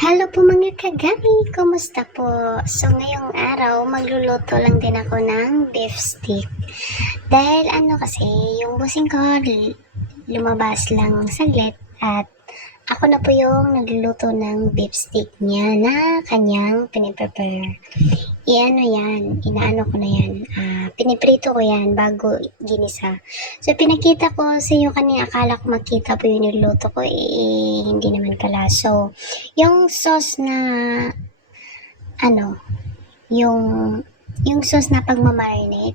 Hello po mga kagami, kumusta po? So ngayong araw, magluluto lang din ako ng beef stick. Dahil kasi, yung busing ko lumabas lang saglit at ako na po yung nagluluto ng beef stick niya na kanyang piniprepare. Inaano ko na yan, piniprito ko yan bago ginisa. So pinakita ko sa inyo kanina, akala ko makita po yung niluto ko, hindi naman pala. So, yung sauce na, ano, yung, yung sauce na pagmamarinate,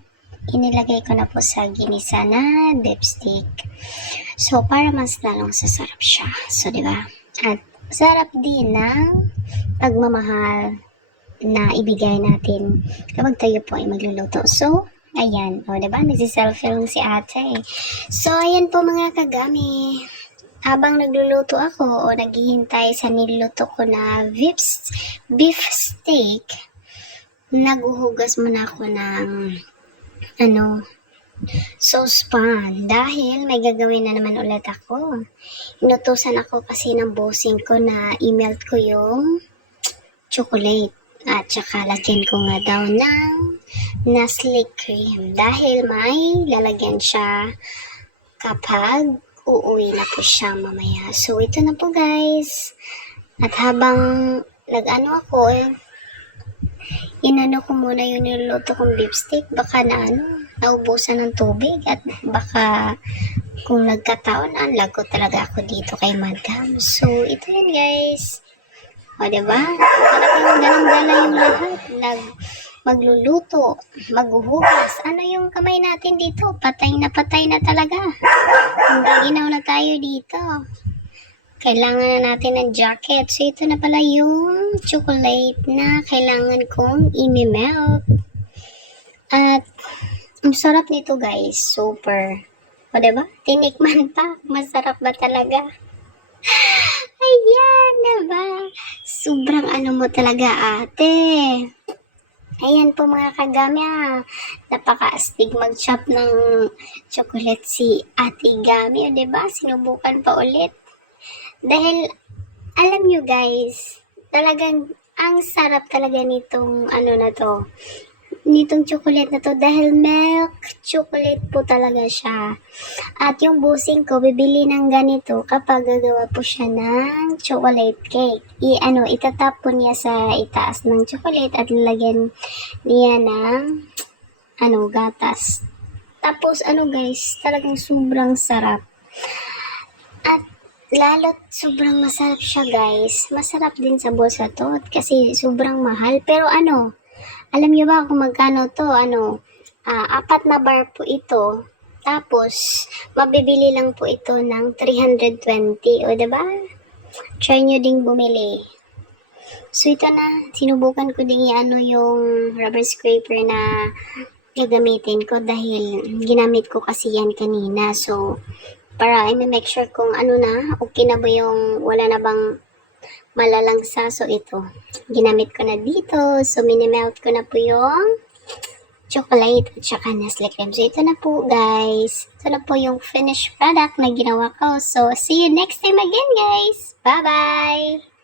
inilagay ko na po sa ginisa na beef stick. So, para mas lalong sasarap siya. So, di ba? At sarap din ng pagmamahal na ibigay natin kapag tayo po ay magluluto. So, ayan. O, diba? Nagsiselfie lang si ate. So, ayan po mga kagami. Habang nagluluto ako o naghihintay sa niluto ko na beef steak, naguhugas muna ako ng saucepan dahil may gagawin na naman ulit ako. Inutusan ako kasi ng bossing ko na i-melt ko yung chocolate at saka lagyan ko nga daw ng Nestle cream dahil may lalagyan siya kapag uuwi na po siya mamaya. So, ito na po guys. At habang ako, inano ko muna yung niluluto kong beef steak. Baka naubusan ng tubig at baka kung nagkataon, lago talaga ako dito kay madam. So, ito yun guys. O, diba? Talagang galang-gala yung lahat. Magluluto, maghuhugas. Ano yung kamay natin dito? Patay na talaga. Ginaw na tayo dito. Kailangan na natin ng jacket. So, ito na pala yung chocolate na kailangan kong i-melt. At, ang sarap nito guys. Super. O, diba? Tinikman pa. Masarap ba talaga? Ayan, diba? Sobrang mo talaga ate. Ayan po mga kagami, napaka-astig mag-chop ng chocolate si Ate Gami, o diba? Sinubukan pa ulit. Dahil, alam nyo guys, talagang ang sarap talaga nitong nitong chocolate na to dahil milk chocolate po talaga siya. At yung busing ko, bibili ng ganito kapag gagawa po siya ng chocolate cake. Itatap po niya sa itaas ng chocolate at lalagyan niya ng gatas. Tapos guys, talagang sobrang sarap. At lalo't sobrang masarap siya guys. Masarap din sa bulsa to kasi sobrang mahal. Pero alam niyo ba kung magkano to? 4 na bar po ito. Tapos, mabibili lang po ito ng 320. O, diba? Try nyo ding bumili. So, ito na. Sinubukan ko din yung rubber scraper na gagamitin ko dahil ginamit ko kasi yan kanina. So, para i-make sure kung okay na ba yung wala na bang malalangsa. So, ito. Ginamit ko na dito. So, mini-melt ko na po yung chocolate at saka Nestle cream. So, ito na po guys. Ito na po yung finished product na ginawa ko. So, see you next time again guys. Bye-bye!